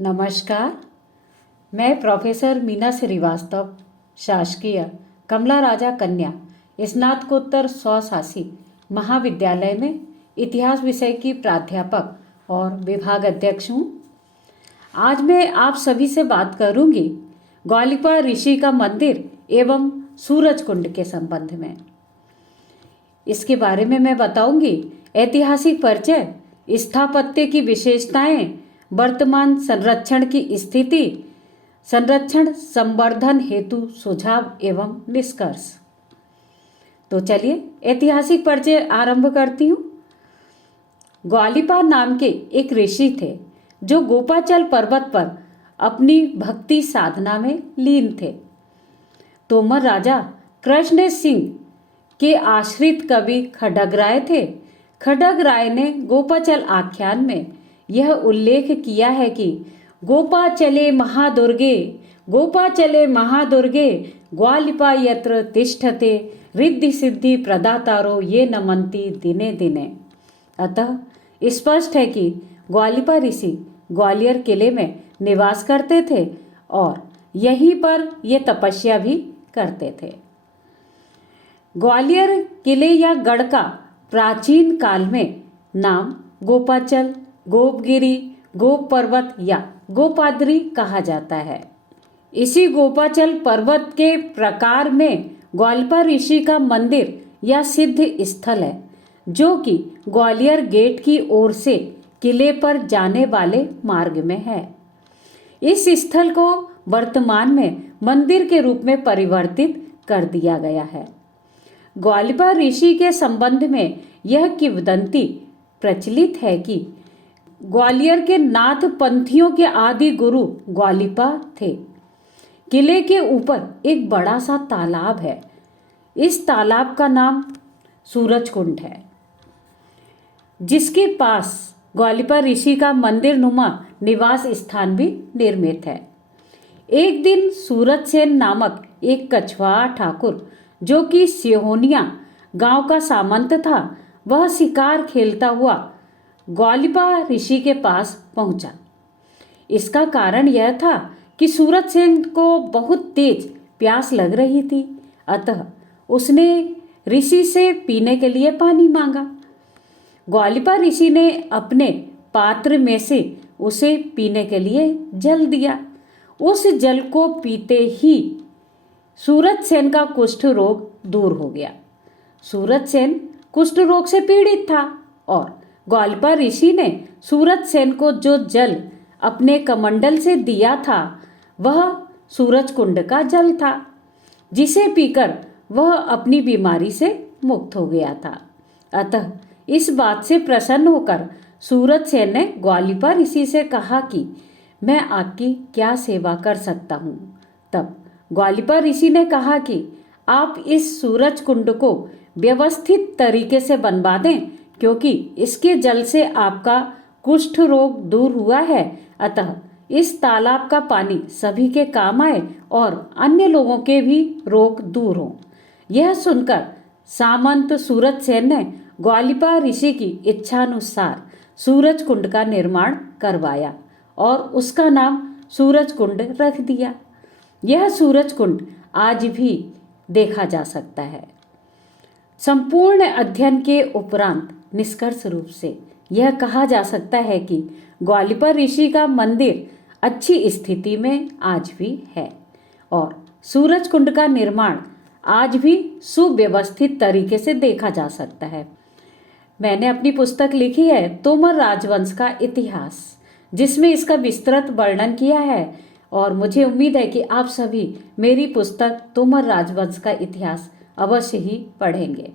नमस्कार। मैं प्रोफेसर मीना श्रीवास्तव, शासकीय कमला राजा कन्या स्नातकोत्तर स्वशासी महाविद्यालय में इतिहास विषय की प्राध्यापक और विभाग अध्यक्ष हूँ। आज मैं आप सभी से बात करूँगी ग्वालिपर ऋषि का मंदिर एवं सूरज कुंड के संबंध में। इसके बारे में मैं बताऊँगी ऐतिहासिक परिचय, स्थापत्य की विशेषताएं, वर्तमान संरक्षण की स्थिति, संरक्षण संवर्धन हेतु सुझाव एवं निष्कर्ष। तो चलिए ऐतिहासिक परिचय आरंभ करती हूँ। ग्वालिपर नाम के एक ऋषि थे जो गोपाचल पर्वत पर अपनी भक्ति साधना में लीन थे। तोमर राजा कृष्ण सिंह के आश्रित कवि खड्गराय थे। खड्गराय ने गोपाचल आख्यान में यह उल्लेख किया है कि गोपा चले महादुर्गे ग्वालिपा यत्र तिष्ठते रिद्धि सिद्धि प्रदातारो ये नमन्ति दिने दिने। अतः स्पष्ट है कि ग्वालिपर ऋषि ग्वालियर किले में निवास करते थे और यहीं पर ये तपस्या भी करते थे। ग्वालियर किले या गढ़ का प्राचीन काल में नाम गोपाचल, गोपगिरी, गोप पर्वत या गोपाद्री कहा जाता है। इसी गोपाचल पर्वत के प्रकार में ग्वालिपर ऋषि का मंदिर या सिद्ध स्थल है, जो कि ग्वालियर गेट की ओर से किले पर जाने वाले मार्ग में है। इस स्थल को वर्तमान में मंदिर के रूप में परिवर्तित कर दिया गया है। ग्वालिपर ऋषि के संबंध में यह किंवदंती प्रचलित है कि ग्वालियर के नाथ पंथियों के आदि गुरु ग्वालिपा थे। किले के ऊपर एक बड़ा सा तालाब है। इस तालाब का नाम सूरज कुंड है, जिसके पास ग्वालिपर ऋषि का मंदिर नुमा निवास स्थान भी निर्मित है। एक दिन सूरज सेन नामक एक कछवाहा ठाकुर, जो कि सिहोनिया गांव का सामंत था, वह शिकार खेलता हुआ ग्वालिपर ऋषि के पास पहुंचा। इसका कारण यह था कि सूरज सेन को बहुत तेज प्यास लग रही थी, अतः उसने ऋषि से पीने के लिए पानी मांगा। ग्वालिपर ऋषि ने अपने पात्र में से उसे पीने के लिए जल दिया। उस जल को पीते ही सूरज सेन का कुष्ठ रोग दूर हो गया। सूरज सेन कुष्ठ रोग से पीड़ित था और ग्वालिपर ऋषि ने सूरज सेन को जो जल अपने कमंडल से दिया था, वह सूरज कुंड का जल था, जिसे पीकर वह अपनी बीमारी से मुक्त हो गया था। अतः इस बात से प्रसन्न होकर सूरज सेन ने ग्वालिपर ऋषि से कहा कि मैं आपकी क्या सेवा कर सकता हूँ। तब ग्वालिपर ऋषि ने कहा कि आप इस सूरज कुंड को व्यवस्थित तरीके से बनवा दें, क्योंकि इसके जल से आपका कुष्ठ रोग दूर हुआ है। अतः इस तालाब का पानी सभी के काम आए और अन्य लोगों के भी रोग दूर हों। यह सुनकर सामंत सूरज सेन ने ग्वालिपर ऋषि की इच्छानुसार सूरज कुंड का निर्माण करवाया और उसका नाम सूरज कुंड रख दिया। यह सूरज कुंड आज भी देखा जा सकता है। संपूर्ण अध्ययन के उपरांत निष्कर्ष रूप से यह कहा जा सकता है कि ग्वालिपर ऋषि का मंदिर अच्छी स्थिति में आज भी है और सूरज कुंड का निर्माण आज भी सुव्यवस्थित तरीके से देखा जा सकता है। मैंने अपनी पुस्तक लिखी है तोमर राजवंश का इतिहास, जिसमें इसका विस्तृत वर्णन किया है और मुझे उम्मीद है कि आप सभी मेरी पुस्तक तोमर राजवंश का इतिहास अवश्य ही पढ़ेंगे।